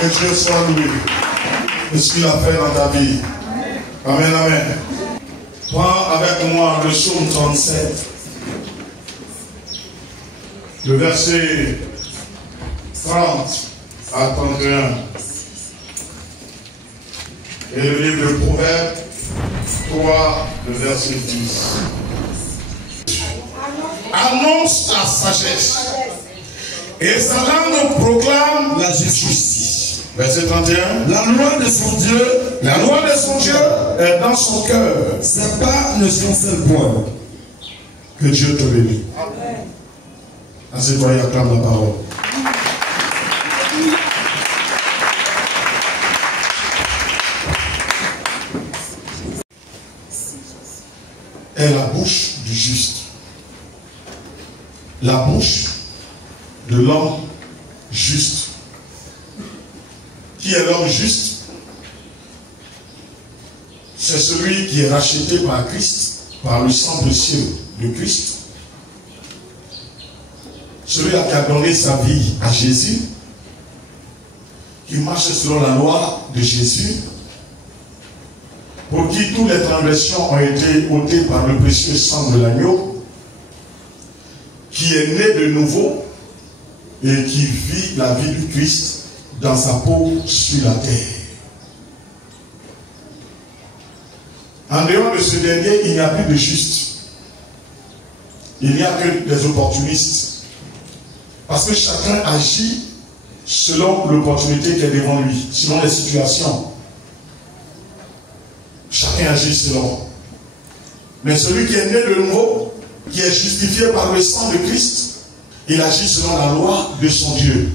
Que Dieu soit loué de ce qu'il a fait dans ta vie. Amen, amen. Prends avec moi le psaume 37, le verset 30 à 31. Et le livre de Proverbes 3, le verset 10. Annonce la sagesse. Et sa langue proclame la justice. Verset 31. La loi de son Dieu, la loi de son Dieu est dans son cœur. Ses pas ne chancellent point. Que Dieu te bénisse. Assieds-toi et acclame la parole. Est la bouche du juste. La bouche de l'homme juste. Qui est l'homme juste? C'est celui qui est racheté par Christ, par le sang précieux de Christ. Celui-là qui a donné sa vie à Jésus, qui marche selon la loi de Jésus, pour qui toutes les transgressions ont été ôtées par le précieux sang de l'agneau, qui est né de nouveau et qui vit la vie du Christ dans sa peau sur la terre. En dehors de ce dernier, il n'y a plus de juste. Il n'y a que des opportunistes. Parce que chacun agit selon l'opportunité qui est devant lui, selon les situations. Chacun agit selon. Mais celui qui est né de nouveau, qui est justifié par le sang de Christ, il agit selon la loi de son Dieu.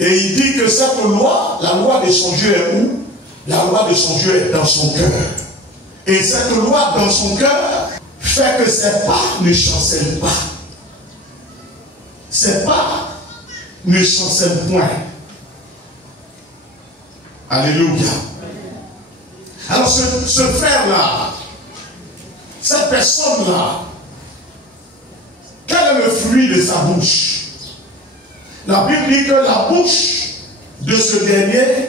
Et il dit que cette loi, la loi de son Dieu est où? La loi de son Dieu est dans son cœur. Et cette loi dans son cœur fait que ses pas ne chancellent pas. Ses pas ne chancellent point. Alléluia. Alors ce frère-là, cette personne-là, quel est le fruit de sa bouche? La Bible dit que la bouche de ce dernier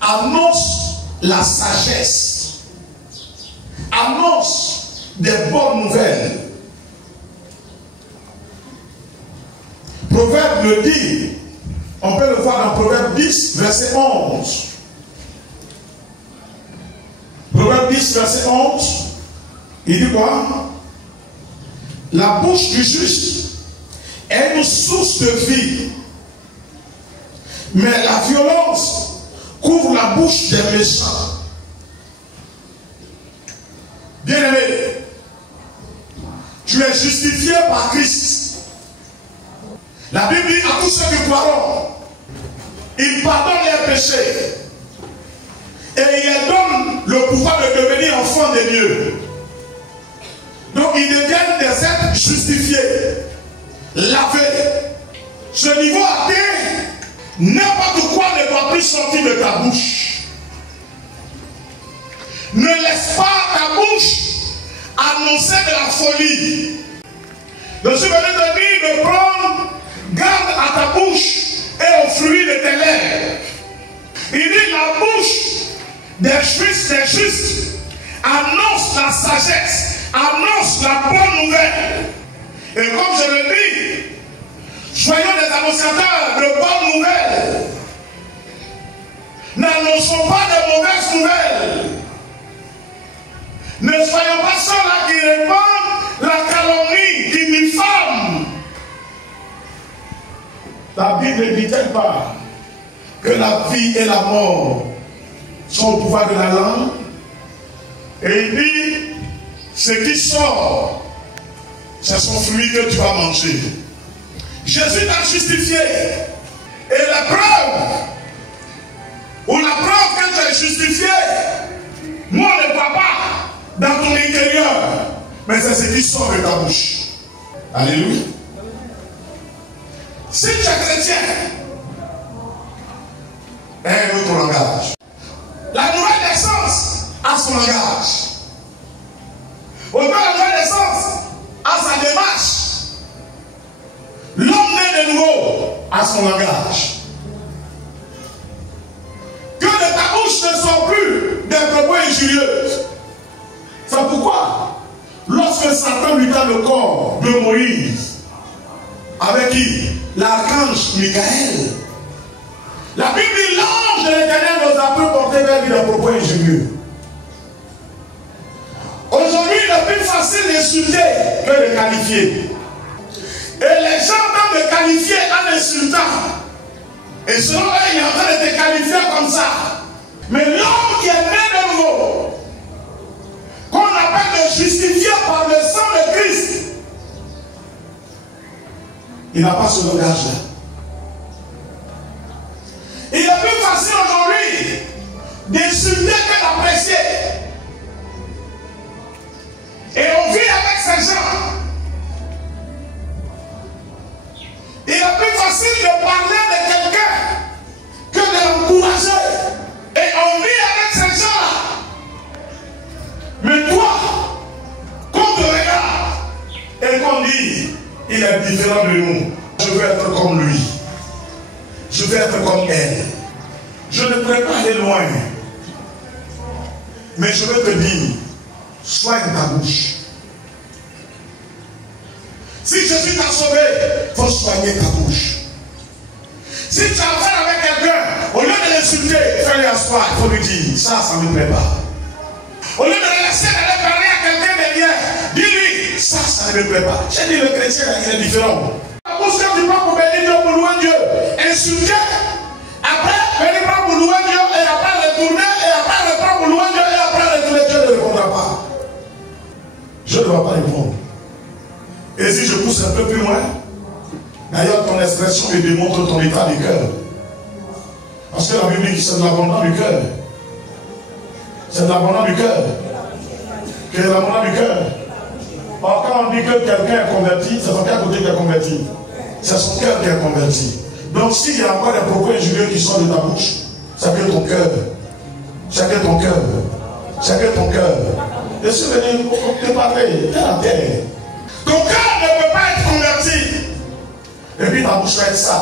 annonce la sagesse, annonce des bonnes nouvelles. Proverbe le dit, on peut le voir dans Proverbe 10, verset 11. Proverbe 10, verset 11, il dit quoi? La bouche du juste est une source de vie, mais la violence couvre la bouche des méchants. Bien-aimé, tu es justifié par Christ. La Bible dit à tous ceux qui croiront, il pardonne les péchés et il leur donne le pouvoir de devenir enfants de Dieu. Donc ils deviennent des êtres justifiés, lavés. Ce niveau atteint, n'importe quoi ne doit plus sortir de ta bouche. Ne laisse pas ta bouche annoncer de la folie. Je suis venu te dire de prendre garde à ta bouche et aux fruits de tes lèvres. Il dit la bouche des justes annonce la sagesse, annonce la bonne nouvelle. Et comme je le dis, soyons des annonciateurs de bonnes nouvelles. N'annonçons pas de mauvaises nouvelles. Ne soyons pas ceux-là qui répandent la calomnie, qui diffament. La Bible ne dit-elle pas que la vie et la mort sont au pouvoir de la langue? Et il dit, ce qui sort, c'est son fruit que tu vas manger. Jésus t'a justifié. Et la preuve, ou la preuve que tu es justifié, moi on ne voit pas dans ton intérieur, mais c'est ce qui sort de ta bouche. Alléluia. Si tu es chrétien, un autre langage. La nouvelle naissance a son langage. Autant la nouvelle naissance a sa démarche. L'homme né de nouveau a son langage. Michael. La Bible dit l'ange de l'Éternel nous a pu porter vers lui des propos injurieux. Aujourd'hui, il est plus facile d'insulter que de qualifier. Et les gens tentent de qualifier en insultant. Et selon eux, il est en train de te qualifier comme ça. Mais l'homme qui est né de nouveau, qu'on appelle de justifié par le sang de Christ, il n'a pas ce langage-là. Il est plus facile aujourd'hui d'insulter que d'apprécier. Et on vit avec ces gens. Il est plus facile de parler de quelqu'un que de l'encourager. Et on vit avec ces gens-là. Mais toi, qu'on te regarde et qu'on dit, il est différent de nous. Je veux être comme lui. Je veux être comme elle. Je ne pourrais pas aller loin. Mais je veux te dire, soigne ta bouche. Si Jésus t'a sauvé, il faut soigner ta bouche. Si tu as affaire avec quelqu'un, au lieu de l'insulter, fais-lui asseoir, il faut lui dire, ça ne me plaît pas. Au lieu de le laisser aller parler à quelqu'un derrière, dis-lui, ça ne me plaît pas. J'ai dit, le chrétien, il est différent. La bouche quand tu prends pour bénir Dieu, pour louer Dieu, insulter, après, venir prendre pour louer Dieu, et après retourner, et après reprendre pour louer Dieu, et après retourner, Dieu ne répondra pas. Je ne vais pas répondre. Et si je pousse un peu plus loin, d'ailleurs ton expression me démontre ton état du cœur. Parce que la Bible dit que c'est de l'abondance du cœur. C'est de l'abondance du cœur. Que de l'abondance du cœur. Or, quand on dit que quelqu'un est converti, c'est son cœur côté qui est converti. C'est son cœur qui est converti. Donc s'il y a encore des propos injurieux qui sortent de ta bouche, c'est que ton cœur. C'est que ton cœur. C'est que ton cœur. Je suis venu te parler, terre à terre. Ton cœur ne peut pas être converti. Et puis ta bouche va être sale.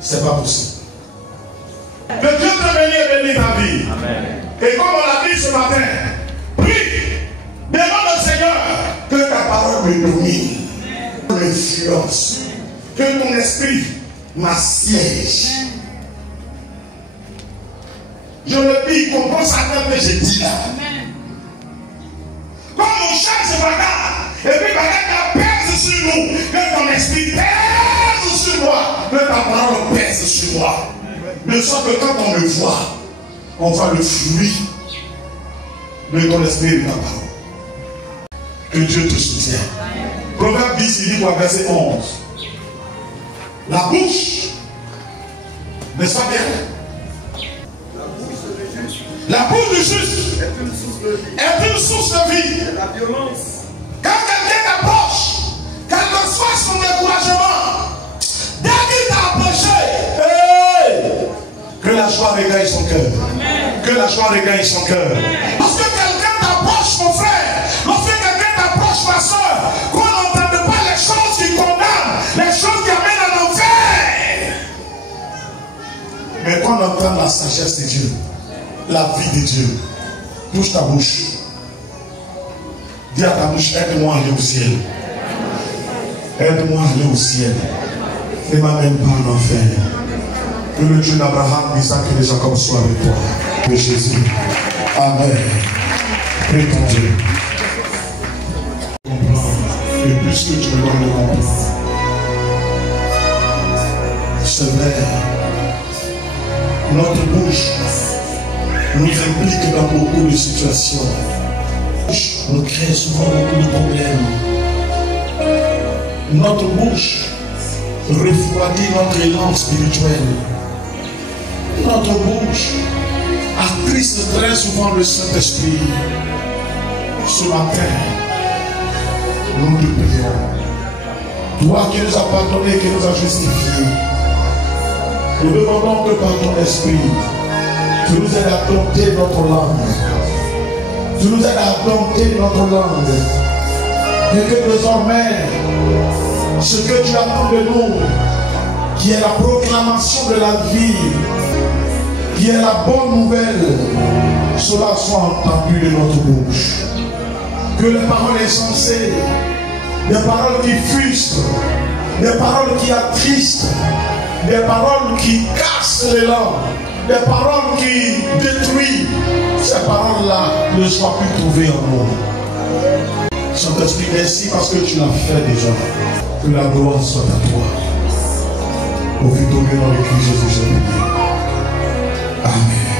C'est pas possible. Que Dieu te bénisse et bénisse ta vie. Amen. Et comme on l'a dit ce matin, prie, demande au Seigneur que ta parole me domine, m'influence, que ton esprit m'assiège. Je le dis, comprends ça comme que je dis là. Comme on cherche bagarre, et puis bagarre pèse sur nous, que ton esprit pèse sur moi, que ta parole pèse sur moi. De sorte que quand on le voit, on voit le fruit de ton esprit et de ta parole. Que Dieu te soutienne. Proverbe 10, il dit quoi, verset 11. La bouche, n'est-ce pas bien? La bouche du juste est une source de vie. La violence. Quand quelqu'un t'approche, quel que soit son découragement, dès qu'il t'a approché, que la joie regagne son cœur. Que la joie regagne son cœur. Lorsque quelqu'un t'approche, mon frère, lorsque quelqu'un t'approche, ma soeur, qu'on n'entende pas les choses qui condamnent, les choses qui amènent en enfer, mais qu'on entende la sagesse de Dieu, la vie de Dieu. Touche ta bouche. Dis à ta bouche, aide-moi à aller au ciel. Aide-moi à aller au ciel. Ne m'amène pas en enfer. Que le Dieu d'Abraham, d'Isaac et de Jacob soit avec toi. De Jésus. Amen. Prie ton Dieu. Et plus que tu me donnes de comprendre. C'est vrai. Notre bouche nous implique dans beaucoup de situations. Nous crée souvent beaucoup de problèmes. Notre bouche refroidit notre élan spirituel. Notre bouche attriste très souvent le Saint-Esprit. Ce matin, nous te prions. Toi qui nous as pardonné, qui nous as justifiés, nous demandons que par ton esprit, tu nous aides à dompter notre langue. Tu nous aides à dompter notre langue. Et que désormais, ce que tu attends de nous, qui est la proclamation de la vie, qui est la bonne nouvelle, cela soit entendu de notre bouche. Que les paroles insensées, les paroles qui frustrent, des paroles qui attristent, des paroles qui cassent les langues, des paroles qui détruisent, ces paroles-là ne soient plus trouvées en nous. Saint-Esprit, merci parce que tu l'as fait déjà. Que la gloire soit à toi. Au vu de nom de Christ Jésus, je prie. Amen.